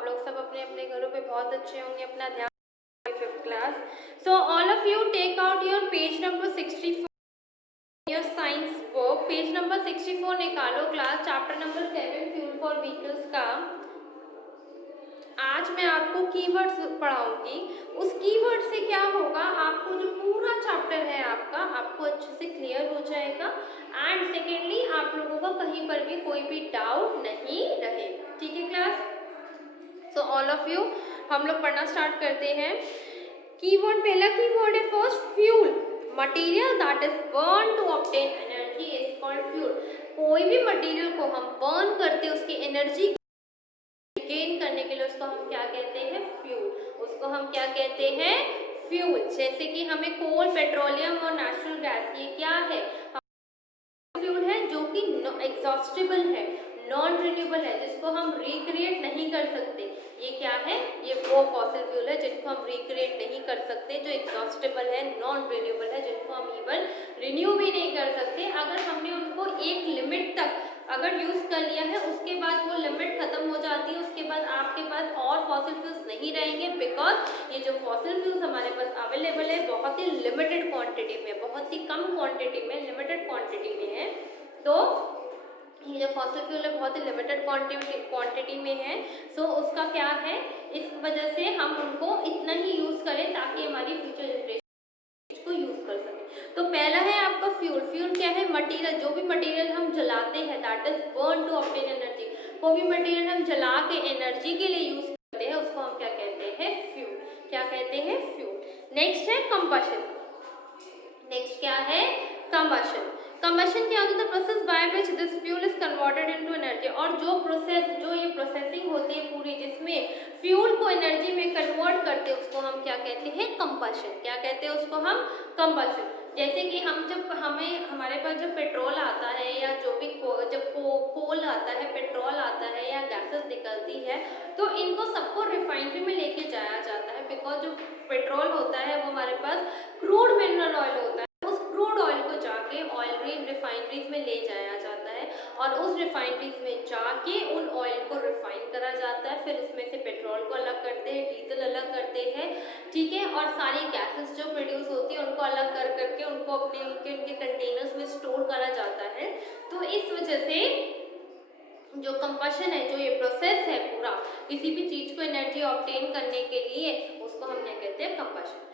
आप लोग सब अपने अपने घरों पे बहुत अच्छे होंगे, अपना ध्यान। 5th class, so all of you take out your page number 64, your science book, page number 64 निकालो class, chapter number 7 fuel for vehicles का। आज मैं आपको कीवर्ड्स पढ़ाऊंगी। उस कीवर्ड से क्या होगा, आपको जो पूरा चैप्टर है आपको अच्छे से क्लियर हो जाएगा। एंड सेकेंडली, आप लोगों को कहीं पर भी कोई भी डाउट नहीं रहेगा। ठीक है class? So all of you, हम लोग पढ़ना स्टार्ट करते हैं। कीवर्ड, पहला कीवर्ड है first, fuel. Material that is burn to obtain energy is called fuel. कोई भी मटेरियल को हम बर्न करते हैं, उसकी एनर्जी गेन करने के लिए उसको हम क्या कहते हैं, फ्यूल। उसको हम क्या कहते हैं, फ्यूल। जैसे कि हमें कोल, पेट्रोलियम और नेचुरल गैस, ये क्या है, फ्यूल है जो कि एग्जॉस्टेबल है, नॉन रिन्यूएबल है, जिसको हम रिक्रिएट नहीं कर सकते। ये क्या है, ये वो फॉसिल फ्यूल है जिनको हम रिक्रिएट नहीं कर सकते, जो एग्जॉस्टेबल है, नॉन रिन्यूएबल है, जिनको हम इवन रिन्यू भी नहीं कर सकते। अगर हमने उनको एक लिमिट तक अगर यूज कर लिया है, उसके बाद वो लिमिट खत्म हो जाती है, उसके बाद आपके पास और फॉसिल फ्यूल्स नहीं रहेंगे, बिकॉज ये जो फॉसिल फ्यूल्स हमारे पास अवेलेबल है बहुत ही लिमिटेड क्वांटिटी में, बहुत ही कम क्वांटिटी में, लिमिटेड क्वांटिटी में है। तो ये जो फॉसिल फ्यूल है बहुत ही लिमिटेड क्वांटिटी में है। सो उसका क्या है, इस वजह से हम उनको इतना ही यूज करें ताकि हमारी फ्यूचर जनरेशन को यूज कर सके। तो पहला है आपका फ्यूल। फ्यूल क्या है, मटेरियल, जो भी मटेरियल हम जलाते हैं, that is burn to obtain energy. कोई भी मटेरियल हम जला के एनर्जी के लिए यूज करते हैं, उसको हम क्या कहते हैं, फ्यूल। क्या कहते हैं, फ्यूल। नेक्स्ट है कंबशन। नेक्स्ट क्या है, कंबशन। कंबशन क्या होता है, the process by which this fuel is converted into energy. और जो प्रोसेस, जो ये प्रोसेसिंग होती है पूरी, जिसमें फ्यूल को एनर्जी में कन्वर्ट करते हैं, उसको हम क्या कहते हैं, कंबशन। क्या कहते हैं उसको हम, कंबशन। जैसे कि हम जब हमारे पास जब पेट्रोल आता है, या जो भी कोल आता है, पेट्रोल आता है, या गैसेस निकलती है, तो इनको सबको रिफाइनरी में लेके जाया जाता है। बिकॉज जो पेट्रोल होता है वो हमारे पास क्रूड मिनरल ऑयल होता है, उस क्रूड ऑयल को जाके ऑयल रिफाइनरीज में ले जाया जाता है, और उस रिफाइनरीज में जाके उन ऑयल को रिफाइन करा जाता है। फिर उसमें से पेट्रोल को अलग करते हैं, डीजल अलग करते हैं, ठीक है, और सारी गैसेस जो प्रोड्यूस होती है उनको अलग कर करके उनको अपने उनके कंटेनर्स में स्टोर करा जाता है। तो इस वजह से जो कंबशन है, जो ये प्रोसेस है पूरा, किसी भी चीज को एनर्जी ऑब्टेन करने के लिए, उसको हम क्या कहते हैं, कंबशन।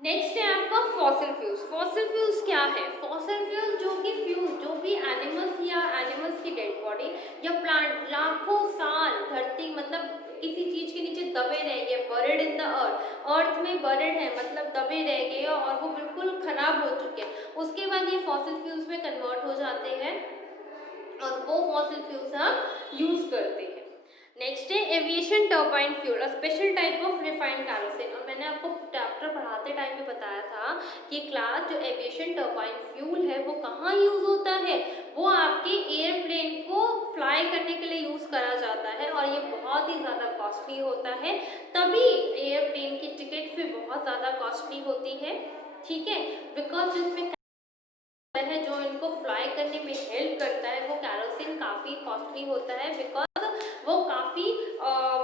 नेक्स्ट है आपका फॉसिल फ्यूल्स। फॉसिल फ्यूल्स क्या है, फॉसिल फ्यूल जो कि फ्यूल, जो भी एनिमल्स या एनिमल्स की डेड बॉडी या प्लांट लाखों साल धरती, मतलब किसी चीज के नीचे दबे रह गए, बरेड इन द अर्थ में बरेड है, मतलब दबे रह गए और वो बिल्कुल खराब हो चुके हैं, उसके बाद ये फॉसिल फ्यूल्स में कन्वर्ट हो जाते हैं और वो फॉसिल फ्यूल्स हम यूज करते हैं। नेक्स्ट है aviation turbine fuel, a special type of refined kerosene. और मैंने आपको चैप्टर पढ़ाते टाइम में बताया था कि क्लास जो एविएशन टर्बाइन फ्यूल है वो कहाँ यूज होता है, वो आपके एयरप्लेन को फ्लाई करने के लिए यूज करा जाता है, और ये बहुत ही ज़्यादा कॉस्टली होता है, तभी एयरप्लेन की टिकट भी बहुत ज़्यादा कॉस्टली होती है, ठीक है, बिकॉज जिसमें है जो इनको फ्लाई करने में हेल्प करता है, वो कैरोसिन काफ़ी कॉस्टली होता है, बिकॉज वो काफ़ी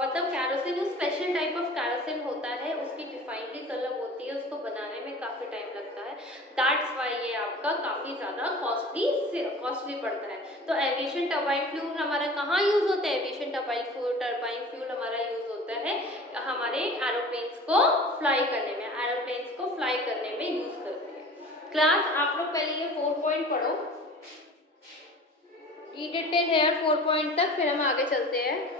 मतलब kerosene special type of kerosene होता है, उसकी रिफाइनरीज अलग होती है, उसको बनाने में काफ़ी टाइम लगता है, दैट्स वाई ये आपका काफ़ी ज़्यादा कॉस्टली पड़ता है। तो एविएशन टर्बाइन फ्यूल हमारा कहाँ यूज़ होता है, एविएशन टर्बाइन फ्यूल हमारा यूज़ होता है हमारे एरोप्लेन्स को फ्लाई करने में, एरोप्लेन्स को फ्लाई करने में यूज़ करते हैं। क्लास आप लोग पहले ये 4 पॉइंट पढ़ो, डिटेक्टेड हेयर 4 पॉइंट तक, फिर हम आगे चलते हैं।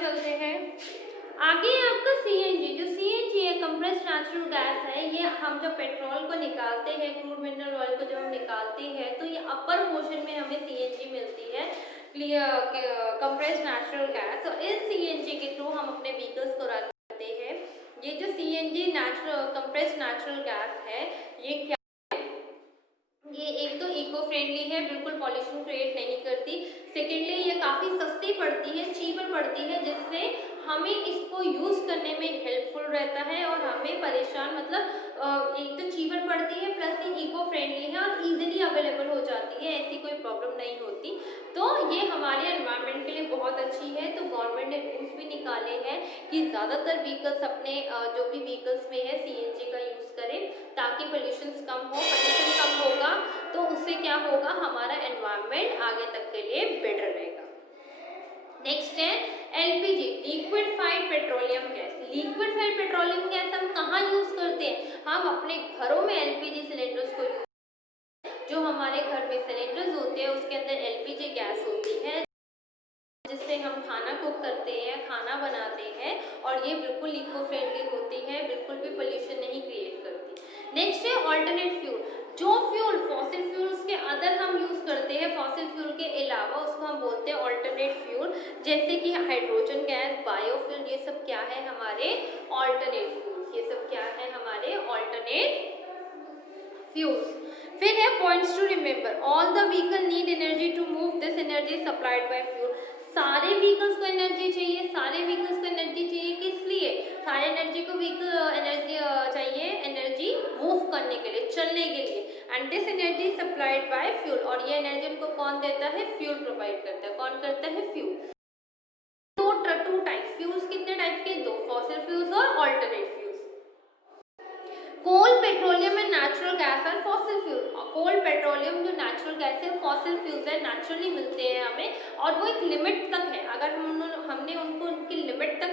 चलते हैं। आगे आपका सीएनजी, जो सीएनजी है कंप्रेस्ड नेचुरल गैस है, ये हम जब पेट्रोल को निकालते हैं, क्रूड मिनरल ऑयल को जब हम निकालते हैं तो ये अपर पोर्शन में हमें सीएनजी मिलती है, कंप्रेस्ड नेचुरल गैस। और इस सीएनजी के थ्रू हम अपने व्हीकल्स को रन करते हैं। ये जो सीएनजी कंप्रेस्ड नेचुरल गैस है, ये क्या, ये एक तो इको फ्रेंडली है, बिल्कुल पॉल्यूशन क्रिएट नहीं करती। सेकेंडली ये काफ़ी सस्ती पड़ती है, चीपर पड़ती है, जिससे हमें इसको यूज़ करने में हेल्पफुल रहता है और हमें परेशान एक तो चीपर पड़ती है, प्लस ये इको फ्रेंडली है और इजीली अवेलेबल हो जाती है, ऐसी कोई प्रॉब्लम नहीं होती। तो ये हमारे एनवायरनमेंट के लिए बहुत अच्छी है। तो गवर्नमेंट ने रूल्स भी निकाले हैं कि ज़्यादातर व्हीकल्स अपने जो भी व्हीकल्स में है सीएनजी का यूज़ करें, ताकि पोल्यूशन कम हो। पोल्यूशन कम होगा तो उससे क्या होगा, हमारा एनवायरनमेंट आगे तक के लिए बेटर रहेगा। नेक्स्ट है LPG, liquefied petroleum gas. Liquefied petroleum gas हम कहाँ यूज़ करते हैं, हम अपने घरों में एलपीजी सिलेंडर्स को, जो हमारे घर में सिलेंडर्स होते हैं उसके अंदर एलपीजी गैस होती है, जिससे हम खाना कुक करते हैं, खाना बनाते हैं, और ये बिल्कुल इको फ्रेंडली होती है, बिल्कुल भी पोल्यूशन नहीं क्रिएट करती। नेक्स्ट है ऑल्टरनेट फ्यूल, जो फ्यूल फॉसिल फ्यूल्स के अदर हम यूज़ करते हैं, फॉसिल फ्यूल के अलावा, उसको हम बोलते हैं ऑल्टरनेट फ्यूल, जैसे कि हाइड्रोजन गैस, बायोफ्यूल, ये सब क्या है हमारे ऑल्टरनेट फ्यूल्स, ये सब क्या है हमारे ऑल्टरनेट फ्यूल्स। फिर है points to remember, all the vehicle need energy to move, this energy supplied by fuel. सारे व्हीकल्स को एनर्जी चाहिए, सारे व्हीकल्स को एनर्जी चाहिए, किस लिए, सारे एनर्जी को व्हीकल एनर्जी चाहिए, एनर्जी मूव करने के लिए, चलने के लिए, and this energy supplied by fuel, और ये एनर्जी उनको कौन देता है, फ्यूल प्रोवाइड करता है। कौन करता है, फ्यूल। टू टाइप्स फ्यूल्स, कितने टाइप के, दो, फॉसिल फ्यूल्स और alternate fuels. Coal, petroleum and natural gas और फॉसिल फ्यूल। कोल, पेट्रोलियम जो नेचुरल गैस है, फॉसिल फ्यूल्स है, नेचुरली मिलते हैं हमें, और वो एक लिमिट तक है। अगर हमने उनको उनकी लिमिट तक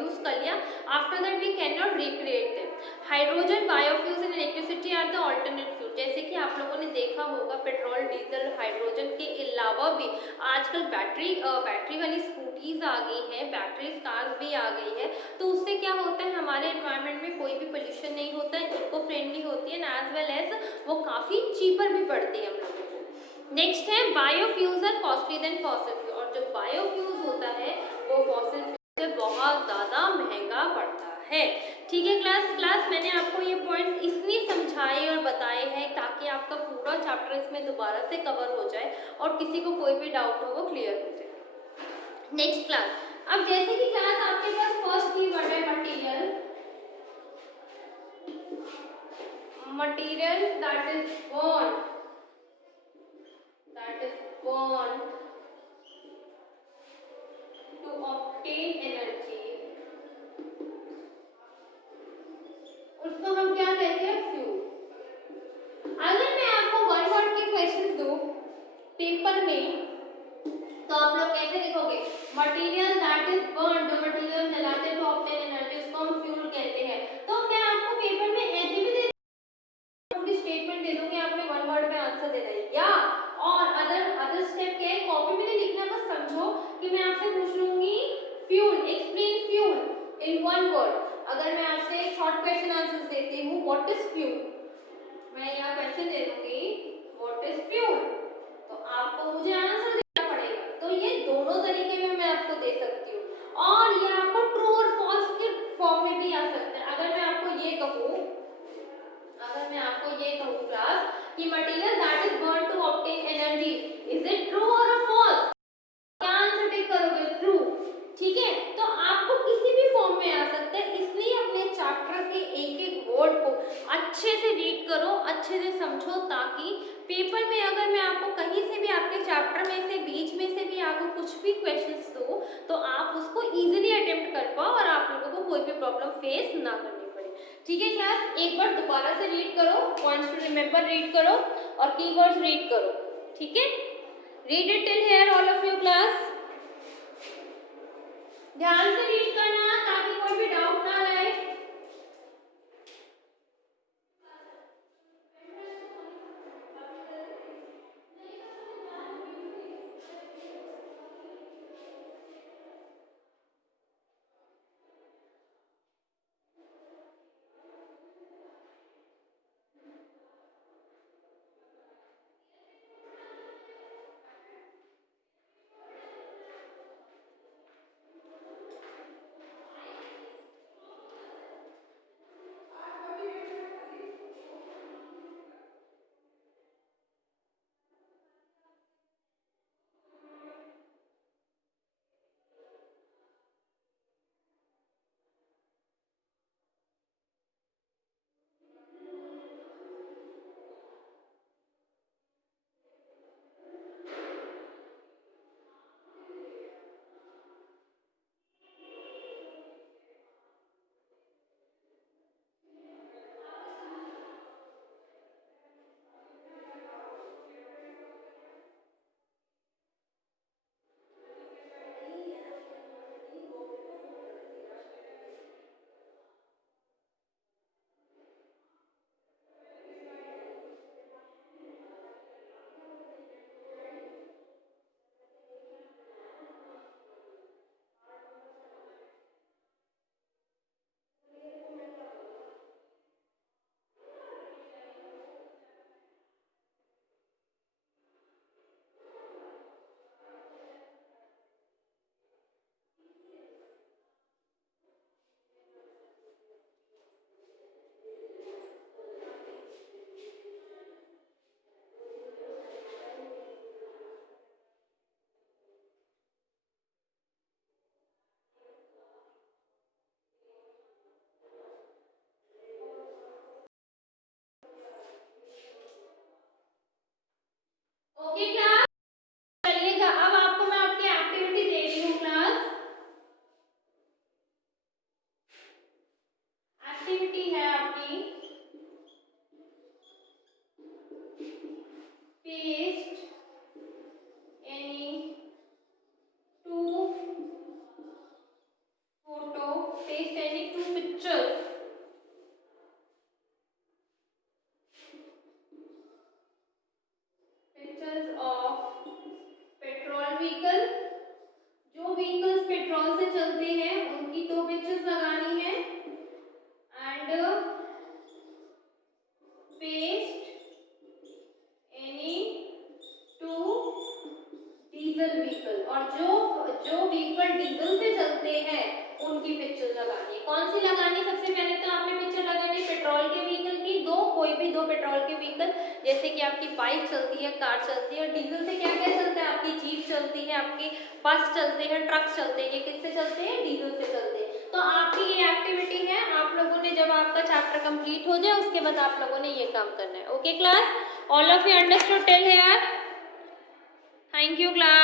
यूज़ कर लिया, after that we can not recreate them. Hydrogen, biofuels and electricity are the alternate fuel. जैसे कि आप लोगों ने देखा होगा, पेट्रोल, डीजल, हाइड्रोजन के अलावा भी आजकल बैटरी वाली स्कूटीज आ गई हैं, बैटरी कार्स भी आ गई है। तो उससे क्या होता है, हमारे एनवायरनमेंट में कोई भी पोल्यूशन नहीं होता है, इको फ्रेंडली होती है, एज वेल एज वो काफ़ी चीपर भी पड़ती है हम लोगों को। नेक्स्ट है biofuels are costly than fossil fuel, और जो बायोफ्यूल्स होता है वो फॉसिल फ्यूल से बहुत ज़्यादा महंगा पड़ता है। ठीक है क्लास मैंने आपको ये पॉइंट्स इसलिए समझाए और बताए हैं ताकि आपका पूरा चैप्टर इसमें दोबारा से कवर हो जाए और किसी को कोई भी डाउट हो वो क्लियर हो जाए। नेक्स्ट क्लास, अब जैसे कि क्लास आपके पास फर्स्ट कीवर्ड है material, material that is burned to obtain energy, उसको हम क्या कहते हैं, फ्यूल। अगर मैं आपको वन वर्ड के क्वेश्चन दूं पेपर में, तो आप लोग कैसे लिखोगे, मटेरियल दैट इज बर्न, जो मटेरियल जलाते हैं टू ऑब्टेन एनर्जी, उसको हम फ्यूल कहते हैं। तो मैं आपको पेपर में ऐसे भी पूरी स्टेटमेंट दे दूंगी, आपने वन वर्ड में आंसर देना है, या और अदर स्टेप क्या है, कॉपी में नहीं लिखना, बस समझो कि मैं आपसे पूछ लूंगी fuel, explain fuel in one word. अगर मैं आपसे एक शॉर्ट क्वेश्चन आंसर देती हूँ, व्हाट इज फ्यूल, मैं यहाँ क्वेश्चन दे दूंगी व्हाट इज फ्यूल, तो आपको मुझे आंसर देना पड़ेगा। तो ये दोनों तरीके में मैं आपको दे सकती हूँ, और ये आपको ट्रू और फॉल्स के फॉर्म में भी आ सकता है। अगर मैं आपको ये कहूँ क्लास कि material that is burn to obtain energy, is it true और फॉल्स, क्या आंसर टिक करोगे, ट्रू। ठीक है, तो आपको किसी भी फॉर्म में आ सकता है, इसलिए अपने चैप्टर के एक एक वर्ड को अच्छे से रीड करो, अच्छे से समझो, ताकि पेपर में अगर मैं आपको कहीं से भी आपके चैप्टर में से बीच में से भी आपको कुछ भी क्वेश्चंस दो, तो आप उसको इजीली अटेम्प्ट कर पाओ और आप लोगों को कोई भी प्रॉब्लम फेस ना करनी पड़े। ठीक है क्लास, एक बार दोबारा से रीड करो, पॉइंट्स टू रिमेंबर रीड करो और कीवर्ड्स रीड करो। ठीक है, read it till here all of you class, ध्यान से रीड करना ताकि कोई भी डाउट ना रहे। जो व्हीकल डीजल से चलते हैं उनकी पिक्चर लगानी है। कौन सी लगानी? सबसे पहले तो आपने पिक्चर लगानी पेट्रोल के व्हीकल की, कोई भी दो पेट्रोल के व्हीकल, जैसे कि आपकी बाइक चलती है, कार चलती है। डीजल से क्या क्या चलता है? आपकी जीप चलती है, आपकी बस चलते हैं, ट्रक चलते हैं। ये किससे चलते हैं? डीजल से चलते हैं। तो आपकी ये एक्टिविटी है, आप लोगों ने जब आपका चैप्टर कंप्लीट हो जाए उसके बाद आप लोगों ने ये काम करना है। Okay class, all of you understood till here? Thank you class.